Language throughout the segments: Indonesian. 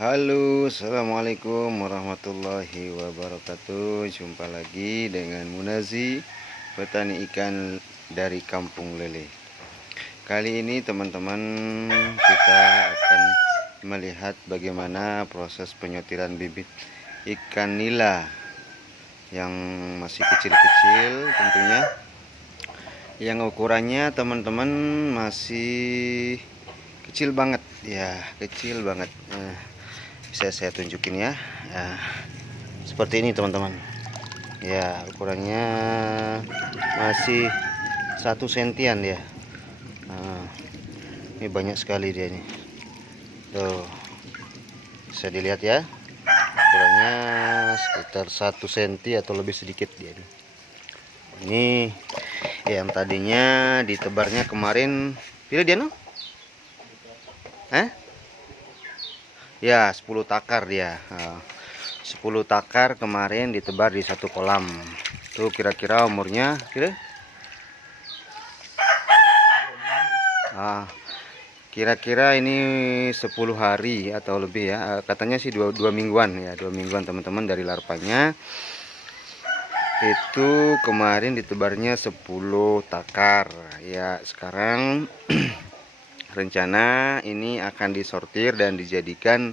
Halo, assalamualaikum warahmatullahi wabarakatuh. Jumpa lagi dengan Munazi, petani ikan dari Kampung Lele. Kali ini teman-teman, kita akan melihat bagaimana proses penyotiran bibit ikan nila yang masih kecil-kecil tentunya, yang ukurannya teman-teman masih kecil banget ya, kecil banget. Bisa saya tunjukin ya. Nah, seperti ini teman-teman ya, ukurannya masih 1 sentian ya. Nah, ini banyak sekali dia ini tuh, bisa dilihat ya, ukurannya sekitar 1 senti atau lebih sedikit dia ini. Yang tadinya ditebarnya kemarin pilih dia no ya 10 takar dia. 10 takar kemarin ditebar di satu kolam tuh, kira-kira umurnya kira-kira ini 10 hari atau lebih ya, katanya sih dua mingguan ya, 2 mingguan teman-teman dari larvanya. Itu kemarin ditebarnya 10 takar ya. Sekarang rencana ini akan disortir dan dijadikan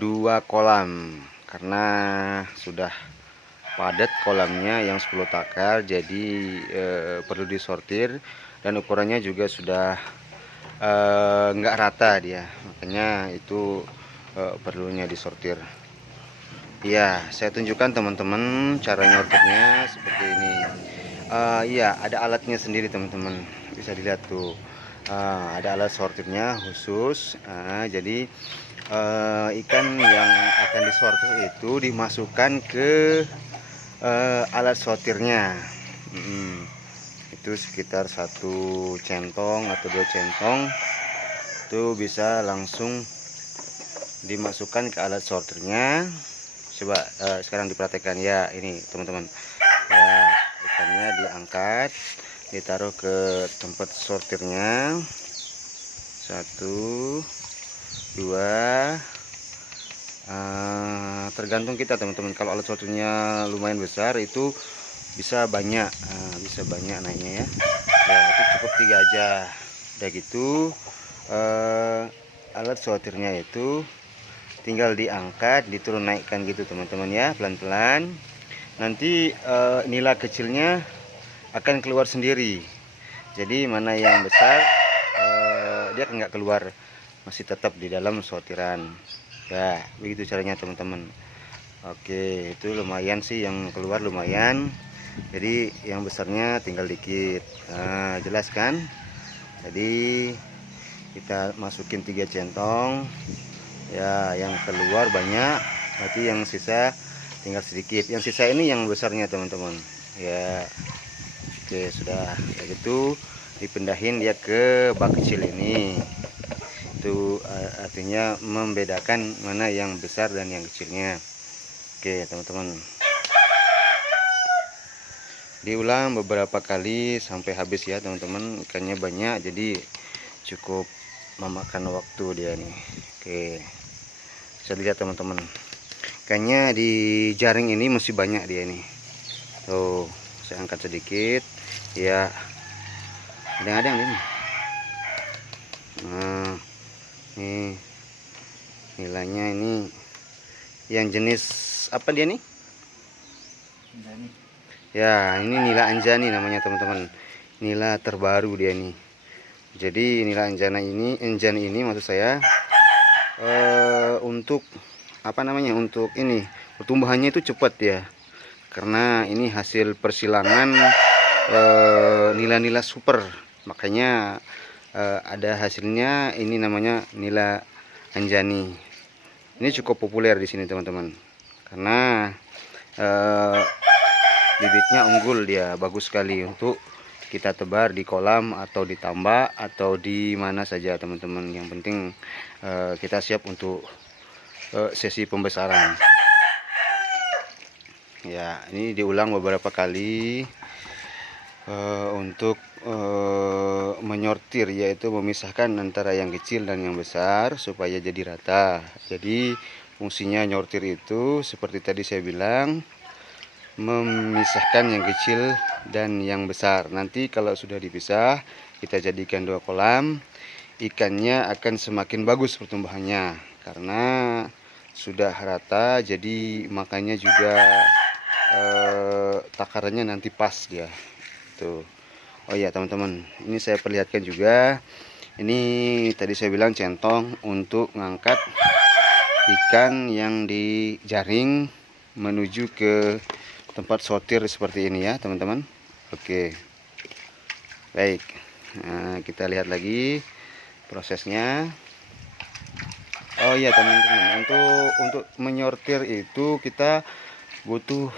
2 kolam karena sudah padat kolamnya yang 10 takar, jadi perlu disortir, dan ukurannya juga sudah nggak rata dia, makanya itu perlunya disortir ya. Saya tunjukkan teman-teman cara nyortirnya seperti ini. Iya, ada alatnya sendiri teman-teman, bisa dilihat tuh. Ada alat sortirnya khusus. Jadi ikan yang akan disortir itu dimasukkan ke alat sortirnya. Itu sekitar 1 centong atau 2 centong itu bisa langsung dimasukkan ke alat sortirnya. Coba sekarang diperhatikan ya, ini teman-teman ya, ikannya diangkat, ditaruh ke tempat sortirnya. 1 2, tergantung kita teman-teman. Kalau alat sortirnya lumayan besar itu bisa banyak, naiknya ya. Itu cukup 3 aja. Udah gitu alat sortirnya itu tinggal diangkat, diturun naikkan gitu teman-teman ya, pelan-pelan. Nanti nila kecilnya akan keluar sendiri. Jadi mana yang besar dia nggak keluar, masih tetap di dalam sortiran ya. Begitu caranya teman-teman. Oke, itu lumayan sih yang keluar, lumayan. Jadi yang besarnya tinggal dikit. Jelas kan? Jadi kita masukin 3 centong ya, yang keluar banyak, berarti yang sisa tinggal sedikit. Yang sisa ini yang besarnya teman-teman ya. Oke, sudah kayak gitu dipindahin dia ke bak kecil ini. Itu artinya membedakan mana yang besar dan yang kecilnya. Oke teman-teman, diulang beberapa kali sampai habis ya teman-teman. Ikannya banyak jadi cukup memakan waktu dia nih. Oke, bisa lihat teman-teman, ikannya di jaring ini masih banyak dia nih. Tuh, saya angkat sedikit ya, ada ini. Nah, nih nilainya ini yang jenis apa dia nih ya, ini nila anjani namanya teman-teman, nila terbaru dia nih. Jadi nila anjani ini maksud saya untuk apa namanya, untuk ini pertumbuhannya itu cepat ya, karena ini hasil persilangan nila-nila super, makanya ada hasilnya. Ini namanya nila anjani. Ini cukup populer di sini teman-teman, karena bibitnya unggul, dia bagus sekali untuk kita tebar di kolam atau di tambak atau di mana saja teman-teman. Yang penting kita siap untuk sesi pembesaran ya. Ini diulang beberapa kali untuk menyortir, yaitu memisahkan antara yang kecil dan yang besar supaya jadi rata. Jadi fungsinya nyortir itu seperti tadi saya bilang, memisahkan yang kecil dan yang besar. Nanti kalau sudah dipisah, kita jadikan 2 kolam, ikannya akan semakin bagus pertumbuhannya karena sudah rata, jadi makanya juga takarannya nanti pas dia tuh. Oh ya teman-teman, ini saya perlihatkan juga, ini tadi saya bilang centong untuk ngangkat ikan yang dijaring menuju ke tempat sortir seperti ini ya teman-teman. Oke, baik, nah, kita lihat lagi prosesnya. Oh iya teman-teman, untuk menyortir itu kita butuh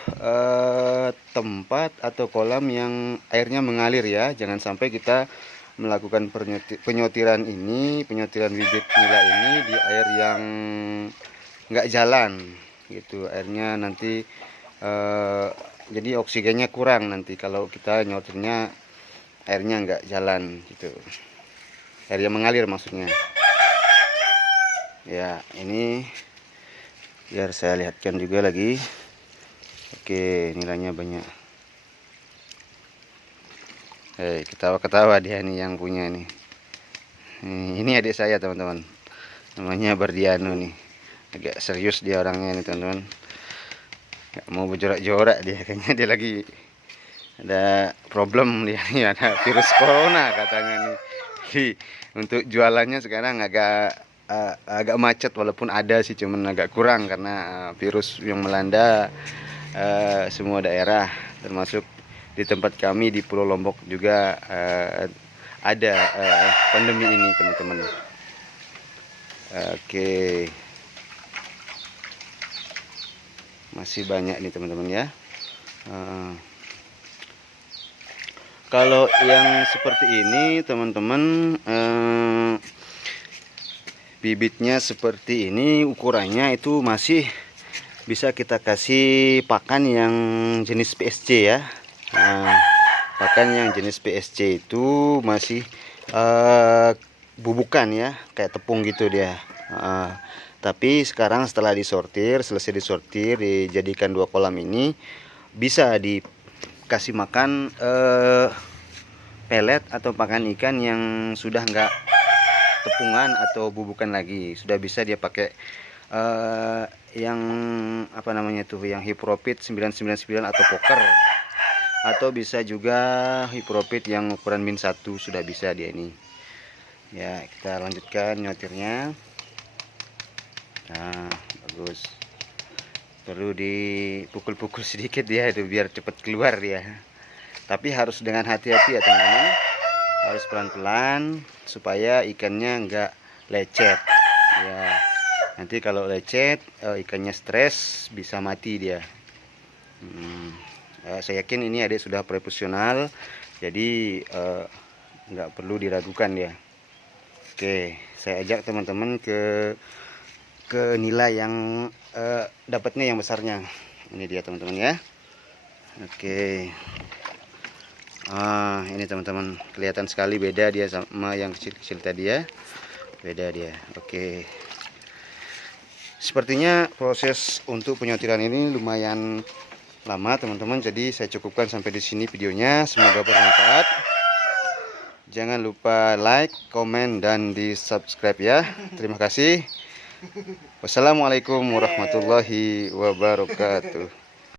tempat atau kolam yang airnya mengalir ya. Jangan sampai kita melakukan penyortiran bibit nila ini di air yang nggak jalan gitu. Airnya nanti jadi oksigennya kurang nanti kalau kita nyortirnya airnya nggak jalan gitu. Airnya mengalir maksudnya. Ya, ini biar saya lihatkan juga lagi. Oke, nilainya banyak. Ketawa-ketawa dia nih yang punya nih. Ini adik saya teman-teman. Namanya Bardiano nih. Agak serius dia orangnya nih teman-teman. Gak mau berjorak-jorak dia, kayaknya dia lagi ada problem dia nih, ada virus corona katanya nih. Jadi untuk jualannya sekarang agak macet, walaupun ada sih, cuman agak kurang karena virus yang melanda semua daerah, termasuk di tempat kami di Pulau Lombok juga ada pandemi ini teman-teman. Oke, masih banyak nih teman-teman ya. Kalau yang seperti ini teman-teman, bibitnya seperti ini, ukurannya itu masih bisa kita kasih pakan yang jenis PSC ya. Nah, pakan yang jenis PSC itu masih bubukan ya, kayak tepung gitu dia. Tapi sekarang setelah selesai disortir, dijadikan 2 kolam ini, bisa dikasih makan pelet atau pakan ikan yang sudah enggak tepungan atau bubukan lagi. Sudah bisa dia pakai yang apa namanya tuh, yang Hipropit 999 atau poker, atau bisa juga Hipropit yang ukuran min 1, sudah bisa dia ini ya. Kita lanjutkan nyotirnya. Nah, bagus, perlu dipukul-pukul sedikit dia itu biar cepat keluar dia, tapi harus dengan hati-hati ya teman-teman, harus pelan-pelan supaya ikannya enggak lecet ya. Nanti kalau lecet, ikannya stres, bisa mati dia. Saya yakin ini adik sudah profesional, jadi nggak perlu diragukan ya. Oke, saya ajak teman-teman ke nilai yang dapatnya yang besarnya. Ini dia teman-teman ya. Oke. Ini teman-teman, kelihatan sekali beda dia sama yang kecil-kecil tadi ya. Beda dia. Oke. Sepertinya proses untuk penyortiran ini lumayan lama teman-teman, jadi saya cukupkan sampai di sini videonya. Semoga bermanfaat. Jangan lupa like, komen, dan di subscribe ya. Terima kasih. Wassalamualaikum warahmatullahi wabarakatuh.